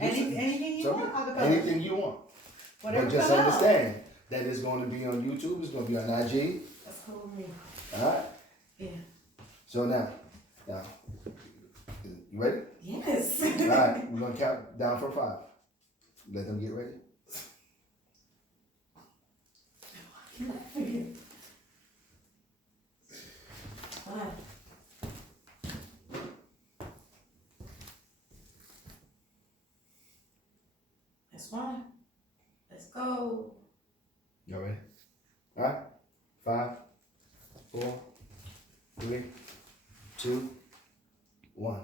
Anything you want, acapella. Anything you want. Whatever. But just understand that it's going to be on YouTube. It's going to be on IG. That's cool with me. All right. Yeah. So now, you ready? Yes. All right. We're gonna count down from 5. Let them get ready. That's one. Let's go. Y'all ready? All right. 5, 4, 3, 2, 1.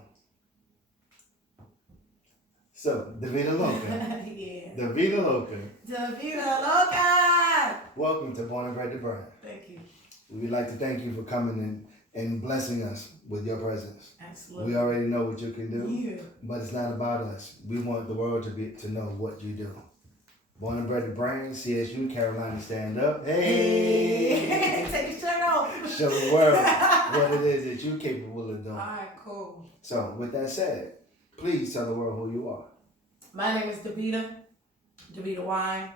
So, Davita Loca. Yeah. Davita Loca. Davita Loca. Welcome to Born and Bred to Brand. Thank you. We would like to thank you for coming in and blessing us with your presence. Absolutely. We already know what you can do, Yeah. but it's not about us. We want the world to know what you do. Born and Bred to Brand, CSU, Carolina Stand Up. Hey! Take your shirt off. Show the world what it is that you're capable of doing. All right, cool. So, with that said, please tell the world who you are. My name is Davita Y.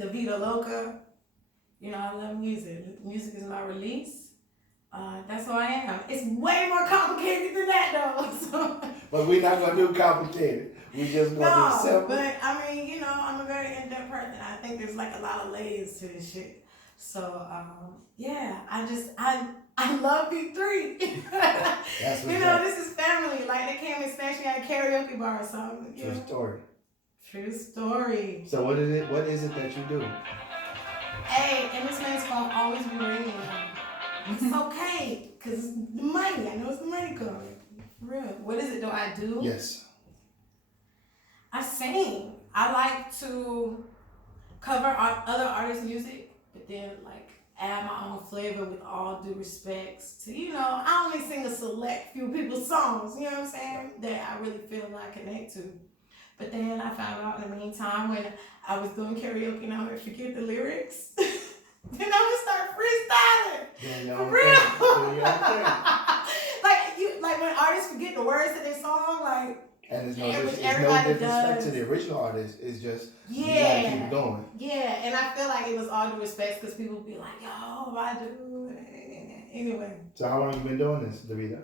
Davita Loca. You know, I love music. Music is my release. That's who I am. It's way more complicated than that, though. So. But we're not going to do complicated. We just going to do simple. But I mean, you know, I'm a very in-depth person. I think there's like a lot of layers to this shit. So, yeah, I love B3. That's you know, this is family. Like, they came and snatched me at a karaoke bar or something. True story. True story. So what is it that you do? Hey, and this man's phone always be ringing. It's okay, because it's the money. I know it's the money coming. For real. What is it though I do? Yes. I sing. I like to cover other artists' music, but then like add my own flavor with all due respects to, you know, I only sing a select few people's songs, you know what I'm saying, that I really feel and I connect to. But then I found out in the meantime when I was doing karaoke and I would forget the lyrics. Then I would start freestyling. For real. like when artists forget the words to their song, like. And it's no disrespect to the original artist. It's just you gotta keep going. Yeah, and I feel like it was all due respect because people would be like, "Yo, I do." Anyway. So how long have you been doing this, Davita?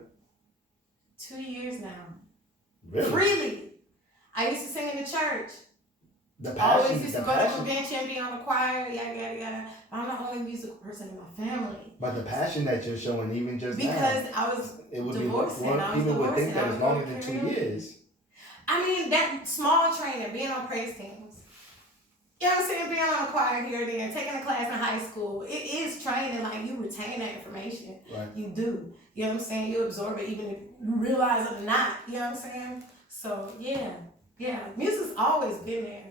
2 years now. Really? Freely. I used to sing in the church. The passion. Always used to go to convention, be on the choir, yada. I'm the only musical person in my family. But the passion that you're showing, even just because now, I was divorcing. People would think that it's longer than 2 years. I mean, that small training, being on praise teams. You know what I'm saying? Being on a choir here and there, taking a class in high school. It is training, like you retain that information. Right. You do. You know what I'm saying? You absorb it even if you realize it or not. You know what I'm saying? So, yeah. Music's always been there.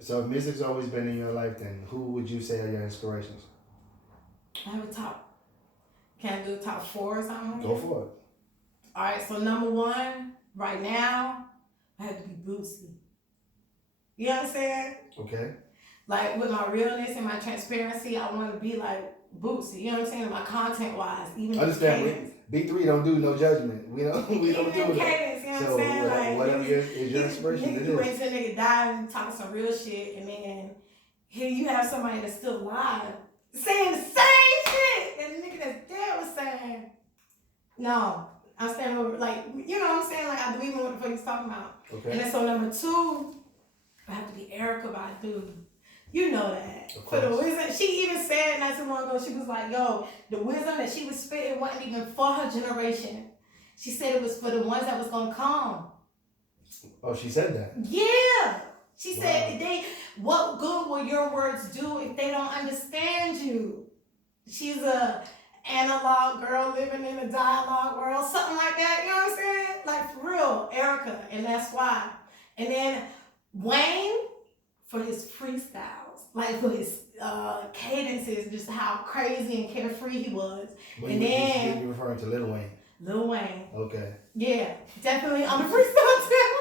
So if music's always been in your life, then who would you say are your inspirations? I have a top. Can I do a top 4 or something? Go for it. All right, so number 1, right now, I have to be Bootsy. You know what I'm saying? Okay. Like with my realness and my transparency, I want to be like Bootsy. You know what I'm saying? My content-wise, even understand. B3 don't do no judgment. We don't do cadence, that. You know what I'm saying? Like, whatever is your inspiration, it is. You wait till a nigga die and talking some real shit, and then here you have somebody that's still alive saying the same shit that the nigga that's dead was saying. No, I'm standing over, like, you know what I'm saying? Like, I believe in what the fuck he's talking about. Okay. And then so number 2, I have to be Erica Badu. You know that. For the wisdom. She even said not too long ago, she was like, yo, the wisdom that she was spitting wasn't even for her generation. She said it was for the ones that was going to come. Oh, she said that? Yeah. She said, what good will your words do if they don't understand you? She's a analog girl living in a dialogue world, something like that. You know what I'm saying? Like, for real, Erica. And that's why. And then Wayne, for his freestyles, like for his cadences, just how crazy and carefree he was. But and then you're referring to Lil Wayne. Lil Wayne. Okay. Yeah, definitely on the freestyle too.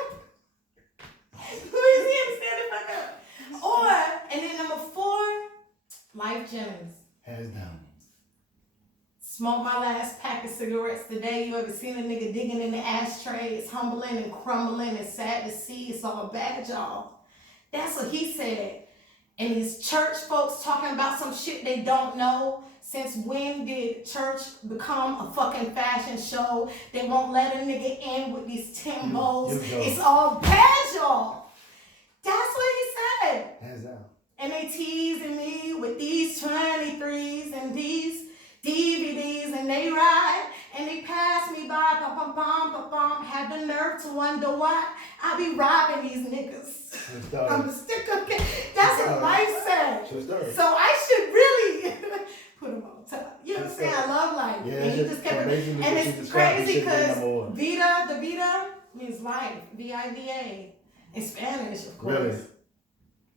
Please understand the fuck up. And then number 4, Life Jennings. Hands down. Smoked my last pack pack of cigarettes today. You ever seen a nigga digging in the ashtray? It's humbling and crumbling. It's sad to see. It's all bad, y'all. That's what he said. And these church folks talking about some shit they don't know. Since when did church become a fucking fashion show? They won't let a nigga in with these Timbos. It's all bad, y'all. That's what he said. Hands down. And they teasing me with these 23s and these DVDs, and they ride and they pass me by, have the nerve to wonder why I be robbing these niggas. I'm a sticker. That's what life said. So I should really put them on top. You know what I'm saying? I love life. Yeah, and he just kept it. And it's crazy because Davita means life. V-I-V-A. In Spanish, of course. Really?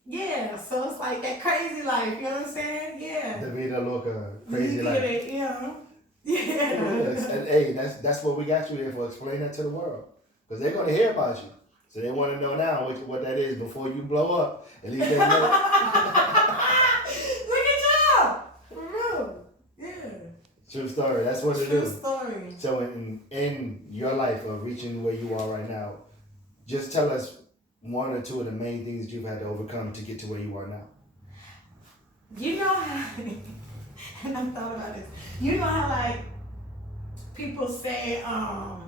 Yeah, so it's like that crazy life, you know what I'm saying? Yeah. Davita Loca, crazy life. It, you know? Yeah. Yes. And hey, that's what we got you here for. Explain that to the world. Because they're going to hear about you. So they want to know now what that is before you blow up. At least they know. Look at y'all. For real. Yeah. True story. That's what it is. True story. So in your life of reaching where you are right now, just tell us one or two of the main things that you've had to overcome to get to where you are now. You know how, and I've thought about this. You know how like people say, yo, I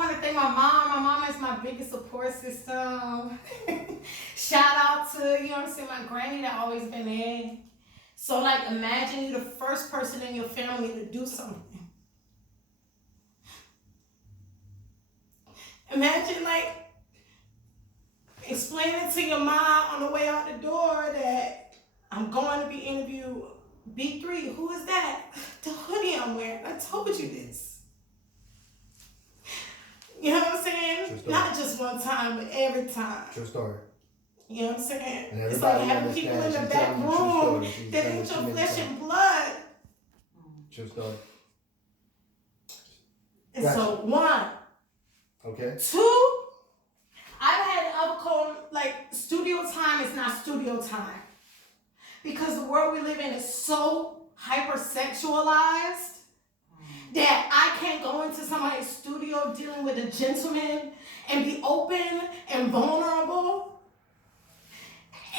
want to thank my mom. My mom is my biggest support system. Shout out to, you know what I'm saying, my granny that always been there. So like imagine you're the first person in your family to do something. Imagine like explaining to your mom on the way out the door that I'm going to be interviewed. B3, who is that? The hoodie I'm wearing. I told you this. You know what I'm saying? Not just one time, but every time. True story. You know what I'm saying? It's like having people in the back room that ain't your flesh and blood. True story. And so, one. Okay. Two, I've had other like studio time is not studio time. Because the world we live in is so hypersexualized that I can't go into somebody's studio dealing with a gentleman and be open and vulnerable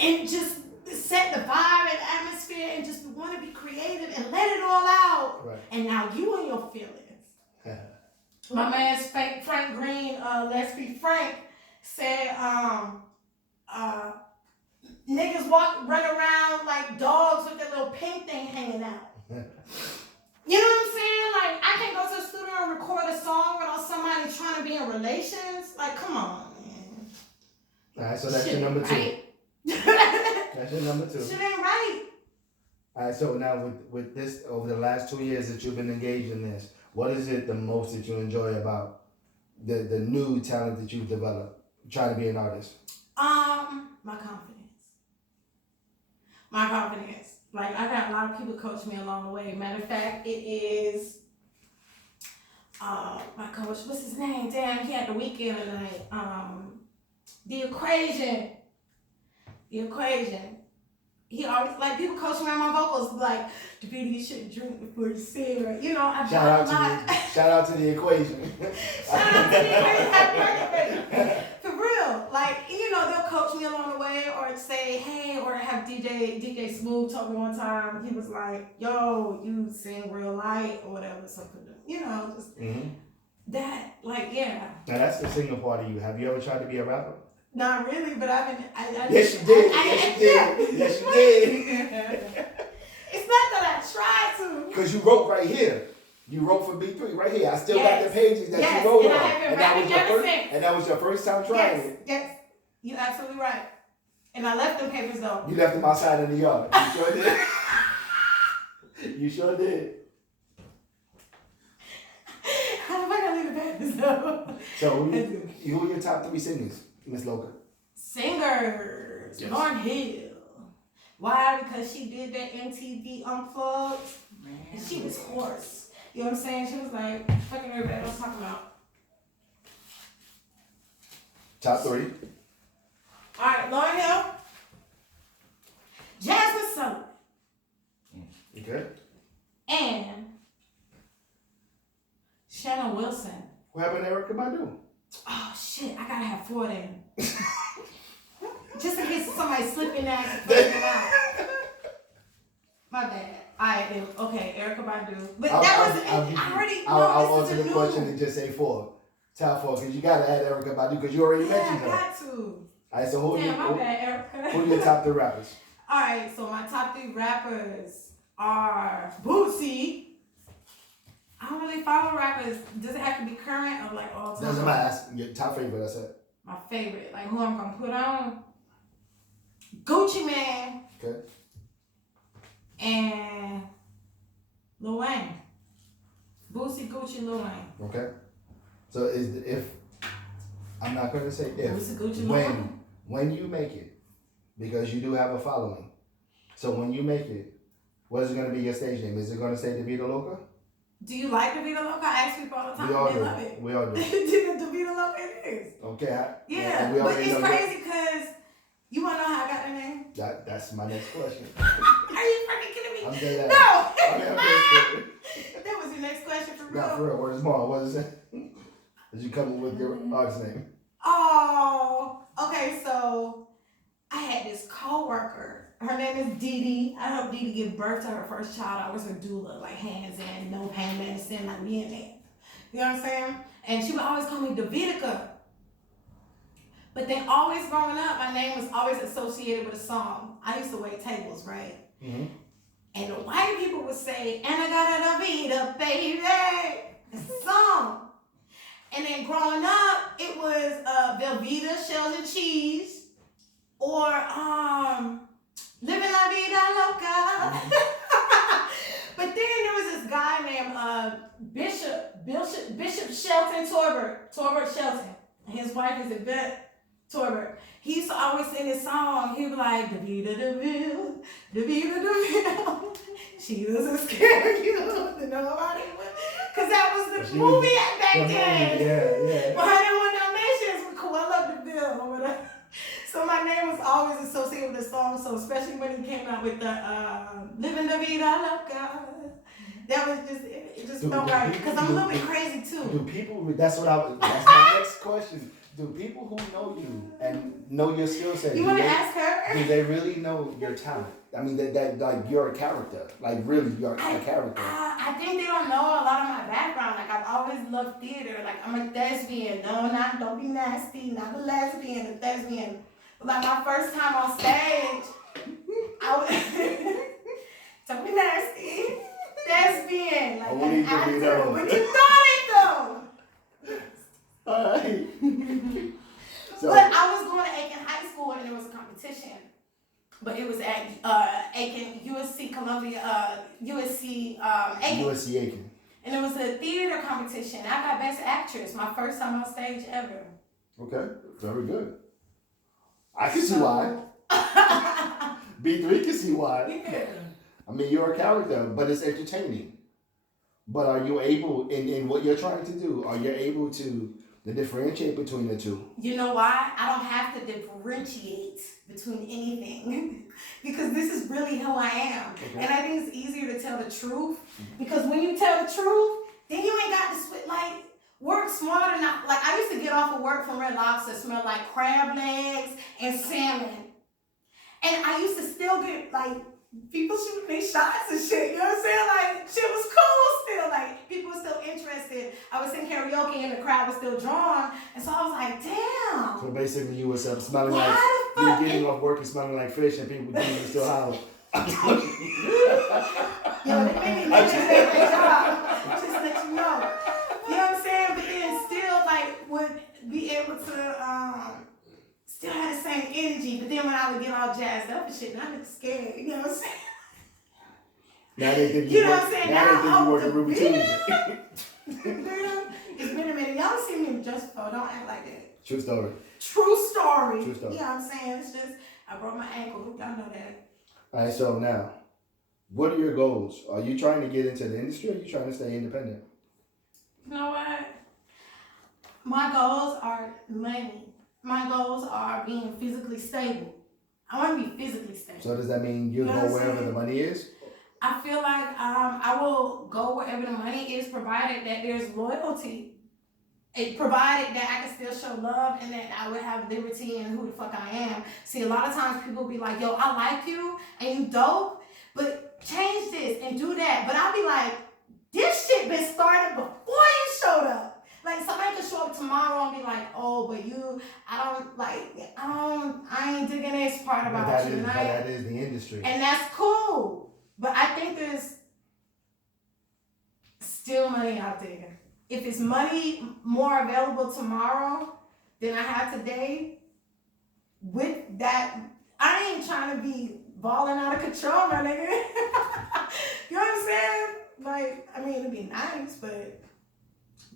and just set the vibe and atmosphere and just want to be creative and let it all out. Right. And now you and your feelings. My man Frank Green, Let's Be Frank, said niggas run around like dogs with their little pink thing hanging out. You know what I'm saying? Like, I can't go to the studio and record a song without somebody trying to be in relations. Like, come on, man. All right, so that's your number two. Right? That's your number two. Shit ain't right. All right, so now with this, over the last 2 years that you've been engaged in this, what is it the most that you enjoy about the new talent that you've developed, trying to be an artist? My confidence. My confidence. Like, I got a lot of people coach me along the way. Matter of fact, it is my coach, what's his name? Damn, he had the weekend tonight. The Equation. He always, like, people coach me on my vocals, like, Davita, you shouldn't drink before you sing, or, you know, I shout out to the Equation. Shout out to the Equation. Happy birthday. For real. Like, you know, they'll coach me along the way, or say, hey, or have DJ Smooth told me one time, he was like, yo, you sing real light, or whatever, something, you know, just that, like, yeah. Now, that's the singer part of you. Have you ever tried to be a rapper? Not really, but I've been. Yes, you did. Yes, you did. It's not that I tried to. Because you wrote right here. You wrote for B3 right here. I still got the pages that you wrote on. And that was your first time trying it. Yes, you're absolutely right. And I left them papers though. You left them outside in the yard. You sure did. You sure did. How am I gonna leave the papers though? So who are your top 3 singers, Miss Loca? Singers. Yes. Lauryn Hill. Why? Because she did that MTV Unplugged. Man. And she was hoarse. You know what I'm saying? She was like, fucking everybody else talking about. Top 3. Alright, Lauryn Hill. Jasmine Sullivan. Okay. And gotta have 4 of them. Just in case somebody slip in there and figure it out. My bad. Alright then. Okay, Erica Badu. But I'll answer the question and just say 4. Top 4, because you gotta add Erica Badu because you already mentioned her. I got to. Alright, so who my bad, Erica. Who are your top 3 rappers? Alright, so my top 3 rappers are Bootsy. I don't really follow rappers. Does it have to be current or like all time? Doesn't matter. Your top favorite, I said. My favorite, like who I'm gonna put on. Gucci Man. Okay. And Lil Wayne. Boosie, Gucci, Lil Wayne. Okay. So if I'm not gonna say if Boosie, Gucci, Lil Wayne. When you make it, because you do have a following. So when you make it, what is it gonna be your stage name? Is it gonna say Davita Loca? Do you like Davita Loca? I ask people all the time. We all they love it. We all do. Davita Loca it is. Okay. Yeah, but it's crazy because you wanna know how I got the name? That's my next question. Are you fucking kidding me? I'm dead No. ass. That was your next question for real. Not for real. Where's more? What is it? Did you come up with your artist name? Oh, okay. So I had this coworker. Her name is Dee Dee. I helped Dee Dee give birth to her first child. I was her doula, like hands in, no pain medicine, like me and that. You know what I'm saying? And she would always call me Davita. But then always growing up, my name was always associated with a song. I used to wait tables, right? Mm-hmm. And the white people would say, and I got a Davita, baby. It's a song. And then growing up, it was Velveeta, Shells and Cheese, or Living La Vida Loca. But then there was this guy named Bishop Shelton Torbert Shelton. And his wife is Yvette Torbert. He used to always sing this song. He'd be like, Davita DeVille, Davita DeVille. She doesn't scare you to nobody. Because that was the movie back then. Yeah. But I didn't want no nations with Cruella DeVille or whatever. So my name was always associated with the song. So especially when he came out with the Living La Vida Loca. That was just, it just felt right. Because I'm a little bit crazy too. Do people, that's my next question. Do people who know you and know your skill set, you want to ask her? Do they really know your talent? I mean, that like you're a character. Like really, you're a character. I think they don't know a lot of my background. Like I've always loved theater. Like I'm a thespian. No, don't be nasty. Not a lesbian, a thespian. But like my first time on stage, I was, don't be nasty. Thespian. Like an actor. But you thought it though. Alright. But I was going to Aiken High School and there was a competition. But it was at Aiken, USC Columbia, USC Aiken. USC Aiken. And it was a theater competition. I got Best Actress, my first time on stage ever. Okay, very good. I can see why. B3 can see why. Yeah. I mean, you're a character, but it's entertaining. But are you able, in what you're trying to do, are you able to differentiate between the two? You know why? I don't have to differentiate between anything because this is really who I am. Okay. And I think it's easier to tell the truth because when you tell the truth, then you ain't got to work smarter. Not like I used to get off of work from Red Lobster, smell like crab legs and salmon, and I used to still get like people shooting their shots and shit. You know what I'm saying? Like shit was cool still. Like people were still interested. I was in karaoke and the crowd was still drawn, and so I was like, damn. So basically, you was smelling like you were getting off work and smelling like fish, and people didn't still holler. Yo, they made me just say their job. Just to let you know. You know what I'm saying? But then still like would be able to still had the same energy. But then when I would get all jazzed up and shit, now I'm scared. You know what I'm saying? Now they think you know what I'm saying? Now they think you work at Ruby Tuesday. It's been a minute. Y'all see me in Just Don't act like that. True story. True story. True story. You know what I'm saying? It's just I broke my ankle. Y'all know that. All right. So now, what are your goals? Are you trying to get into the industry, or are you trying to stay independent? You know what? My goals are money. My goals are being physically stable. I want to be physically stable. So does that mean you'll go wherever the money is? I feel like I will go wherever the money is, provided that there's loyalty. it provided that I can still show love and that I would have liberty in who the fuck I am. See, a lot of times people be like, yo, I like you and you dope, but change this and do that. But I'll be like, this shit been started before you showed up. Like somebody could show up tomorrow and be like, oh, but you, I ain't digging this part about you. But that is the industry. And that's cool. But I think there's still money out there. If it's money more available tomorrow than I have today, with that, I ain't trying to be balling out of control, my nigga. You know what I'm saying? Like, I mean, it'd be nice, but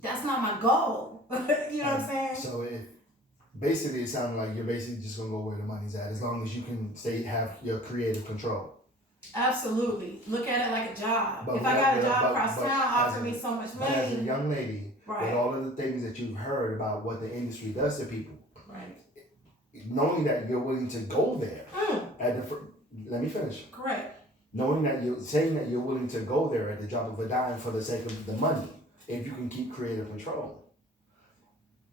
that's not my goal. You know what I'm saying? So basically it sounds like you're basically just gonna go where the money's at, as long as you can have your creative control. Absolutely. Look at it like a job. If I got a job across town, offer me so much money. But as a young lady, right, with all of the things that you've heard about what the industry does to people, right, knowing that you're willing to go there, let me finish. Correct. Knowing that saying that you're willing to go there at the drop of a dime for the sake of the money, if you can keep creative control,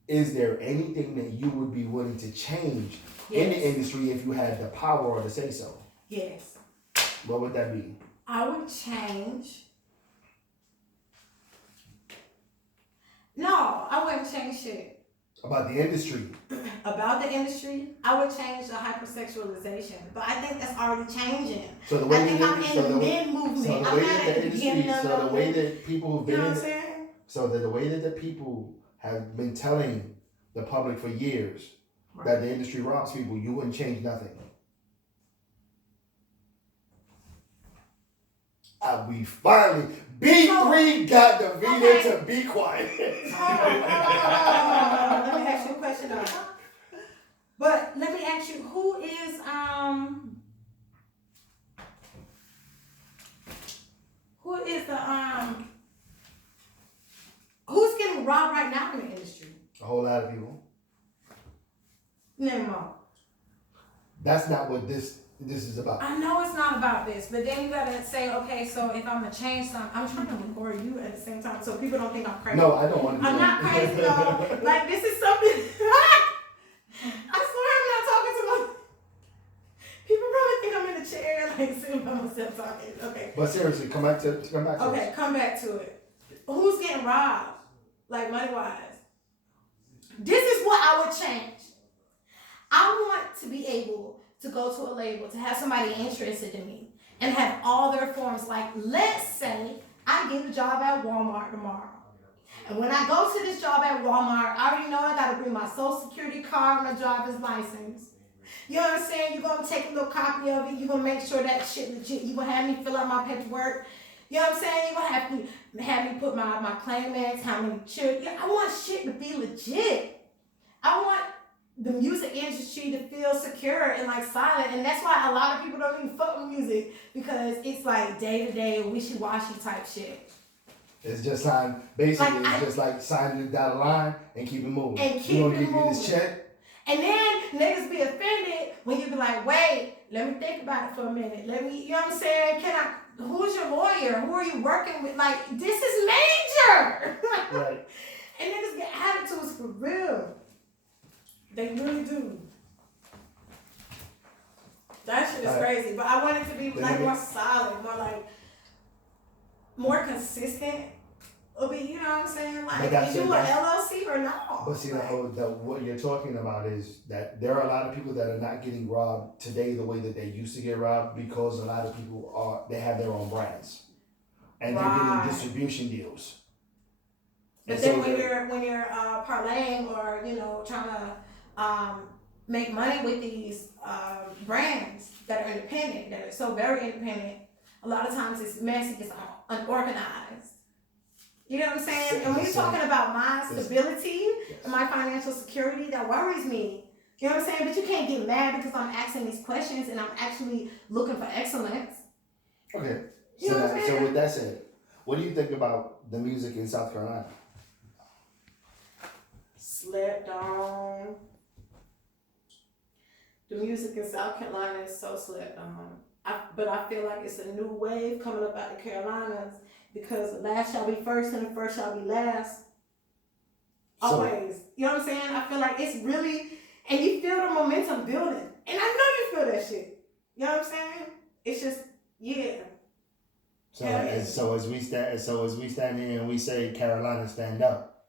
is there anything that you would be willing to change in the industry if you had the power or to say so? Yes. What would that be? I would change. No, I wouldn't change shit. About the industry. About the industry, I would change the hypersexualization. But I think that's already changing. So the way I think I'm in the men movement. So the I'm way not that at the the industry, beginning of so the way that people have been, you know what I'm saying? So that the way that the people have been telling the public for years that the industry robs people, you wouldn't change nothing. We finally, B3 got Davita to be quiet. Let me ask you a question though. But let me ask you, who is who's getting robbed right now in the industry? A whole lot of people. Name them all. That's not what this is about. I know it's not about this, but then you gotta say, okay, so if I'm gonna change something, I'm trying to record you at the same time so people don't think I'm crazy. No, I don't want to. I'm not crazy though. Like this is something. I swear I'm not talking to my. People probably think I'm in a chair, like sitting by myself talking. Okay. But seriously, come back to Okay, us. come back to it. Who's getting robbed? Like money wise. This is what I would change. I want to be able to go to a label, to have somebody interested in me, and have all their forms. Like, let's say I get a job at Walmart tomorrow. And when I go to this job at Walmart, I already know I gotta bring my social security card, my driver's license. You know what I'm saying? You're gonna take a little copy of it. You're gonna make sure that shit legit. You're gonna have me fill out my paperwork. You know what I'm saying? You're gonna have me put my claimants, how many children. I want shit to be legit. I want the music industry to feel secure and like silent, and that's why a lot of people don't even fuck with music, because it's like day to day wishy-washy type shit. It's just just like signing the dotted line and keep it moving. And keep you gonna it give moving. You this check? And then niggas be offended when you be like, wait, let me think about it for a minute. You know what I'm saying? Who's your lawyer? Who are you working with? Like, this is major. Right. And niggas get attitudes for real. They really do. That shit is crazy. But I want it to be like more solid, more consistent. It'll be, you know what I'm saying? Like, is you an LLC or no? But see, what you're talking about is that there are a lot of people that are not getting robbed today the way that they used to get robbed, because a lot of people they have their own brands, and they're getting distribution deals. But then when you're parlaying or trying to make money with these brands that are independent, that are so very independent, a lot of times it's messy, it's unorganized. You know what I'm saying? And when you're talking about my stability and my financial security, that worries me. You know what I'm saying? But you can't get mad because I'm asking these questions and I'm actually looking for excellence. Okay. So with that said, what do you think about the music in South Carolina? Slept on. The music in South Carolina is so slept on. But I feel like it's a new wave coming up out the Carolinas, because the last shall be first and the first shall be last. So Always. You know what I'm saying? I feel like it's really, and you feel the momentum building. And I know you feel that shit. You know what I'm saying? It's just, yeah. as we stand here and we say Carolina stand up,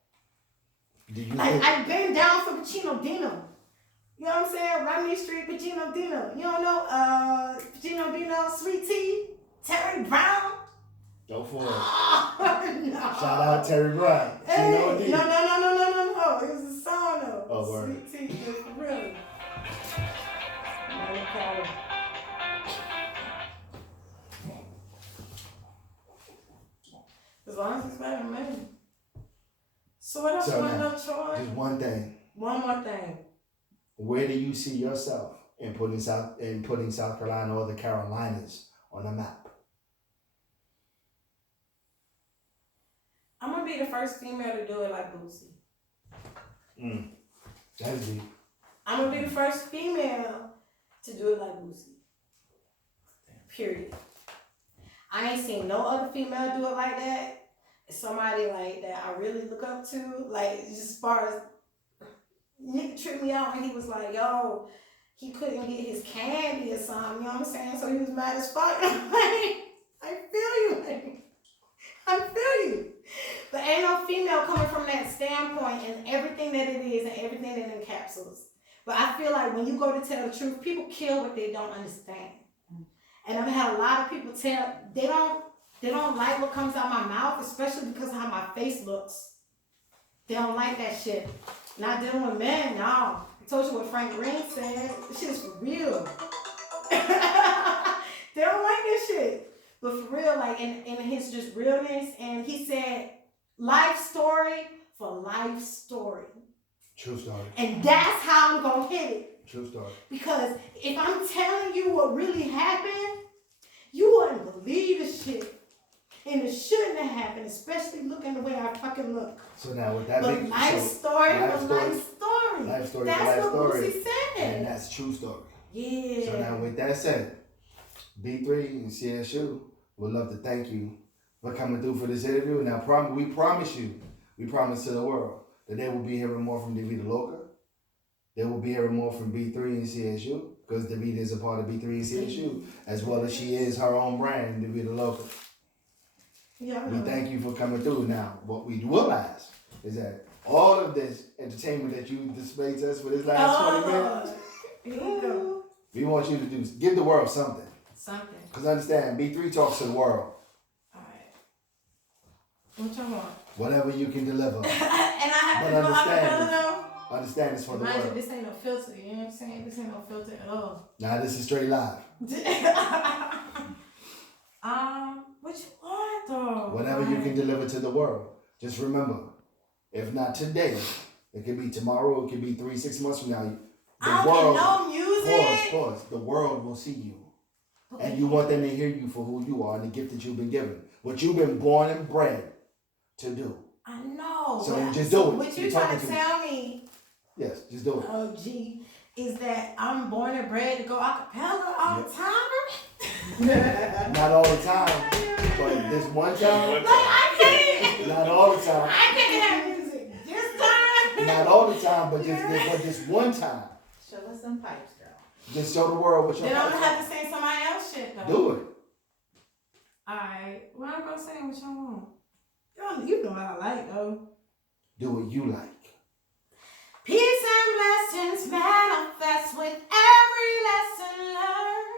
do you Like think I've been down for Pacino Dino. You know what I'm saying? Romney Street, Pacino Dino. You don't know Pacino Dino, Sweet Tea, Terry Brown? go for it? Oh, no. Shout out Terry Brown. Hey, Gino D. no. It was a song though. Oh, word. Sweet Tea, for real. As long as it's better, man. So what else you want to know, Troy? Just one thing. One more thing. Where do you see yourself in putting South Carolina or the Carolinas on the map? I'm gonna be the first female to do it like Boosie. That's deep. I'm gonna be the first female to do it like Boosie. Period. I ain't seen no other female do it like that. It's somebody like that I really look up to. Like just as far as nigga tripped me out when he was like, yo, he couldn't get his candy or something, you know what I'm saying? So he was mad as fuck. I'm like, I feel you. I feel you. But ain't no female coming from that standpoint and everything that it is and everything that it encapsulates. But I feel like when you go to tell the truth, people kill what they don't understand. And I've had a lot of people tell they don't like what comes out my mouth, especially because of how my face looks. They don't like that shit. Not dealing with men, no. I told you what Frank Green said. This shit is for real. They don't like this shit. But for real, like in his just realness, and he said, life story for life story. True story. And that's how I'm gonna hit it. True story. Because if I'm telling you what really happened, you wouldn't believe the shit. And it shouldn't have happened, especially looking the way I fucking look. So now with that but life story was life story. Life story that's for life what story. Boosie said. And that's true story. Yeah. So now with that said, B3 and CSU would love to thank you for coming through for this interview. Now we promise to the world that they will be hearing more from Davita Loca. They will be hearing more from B3 and CSU because Davita is a part of B3 and CSU as well as she is her own brand, Davita Loca. Yeah, we thank you for coming through. Now, what we will ask is that all of this entertainment that you displayed to us for this last 20 minutes, here you go. We want you to give the world something. Something. Because understand, B3 talks to the world. Alright. What you want? Whatever you can deliver. And I have but to understand, though. Understand this for the world. This ain't no filter, you know what I'm saying? This ain't no filter at all. Nah, this is straight live. What you want though? Whatever you can deliver to the world. Just remember, if not today, it could be tomorrow, it could be 3-6 months from now. I don't get no music. Pause. The world will see you. Okay. And you want them to hear you for who you are and the gift that you've been given. What you've been born and bred to do. I know. So just do it. What you trying to tell me? Yes, just do it. Oh, gee. Is that I'm born and bred to go a cappella all the time? Not all the time. But this one time. Like, I can't. Not all the time. I can't have music this time. Not all the time, but this one time. Show us some pipes, girl. Just show the world what your then I'm pipes going to have to sing somebody else shit, though. Do it. Alright. What I'm going to sing what y'all want? You know what I like, though. Do what you like. Peace and blessings manifest with every lesson learned.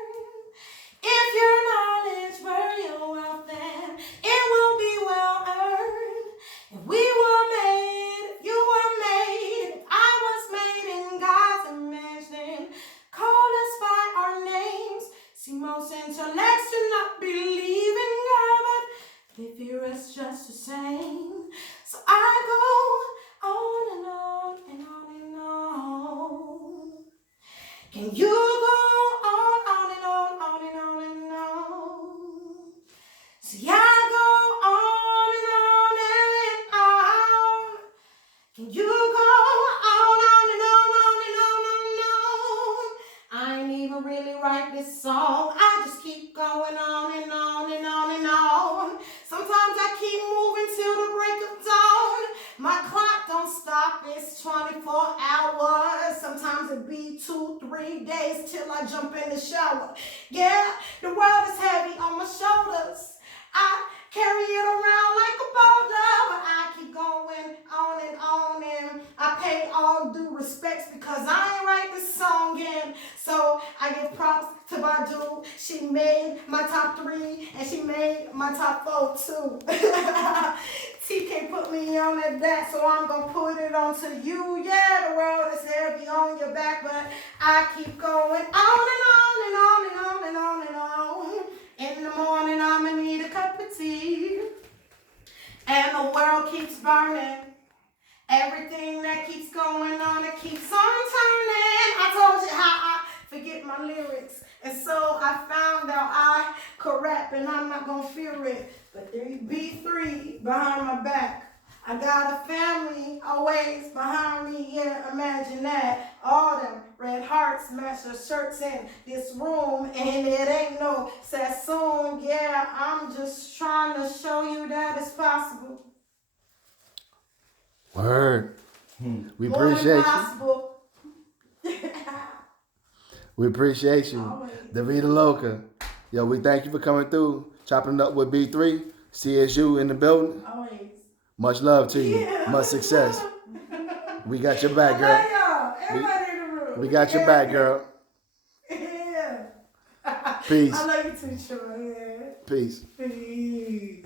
If your knowledge were your wealth, then it will be well earned. If we were made, if you were made, if I was made in God's image, then call us by our names. See, most intellects do not believe in God, but they fear us just the same. So I go on and on and on and on. Can you go on and on and on and on? See, I go on and on and on. Can you go on and on and on and on and on? I ain't even really write this song. I just keep going on and on and on and on. Sometimes I keep moving till the break of dawn. My clock don't stop sometimes it be 2-3 days till I jump in the shower. Yeah, the world is heavy on my shoulders. I carry it around like a boulder, but I keep going on and on, and I pay all due respects because I ain't write this song in. So I give props to Badu. She made my top 3 and she made my top 4 too. TK put me on that, so I'm gonna put it on to you. Yeah, the world is heavy on your back, but I keep going on and on and on and on and on and on. In the morning, I'ma need a cup of tea. And the world keeps burning. Everything that keeps going on, it keeps on turning. I told you how I forget my lyrics. And so I found out I could rap and I'm not gonna fear it. But there be 3 behind my back. I got a family always behind me, yeah, imagine that. All them red hearts match the shirts in this room, and it ain't no Sassoon, yeah, I'm just trying to show you that it's possible. Word. We More than appreciate you. possible. We appreciate you. Always. Davita Loca. Yo, we thank you for coming through, chopping it up with B3. CSU in the building. Always. Much love to you. Yeah. Much success. We got your back, I girl. love y'all. Everybody in the room. We got your back, girl. Yeah. Peace. I love you too, Troy. Peace. Peace.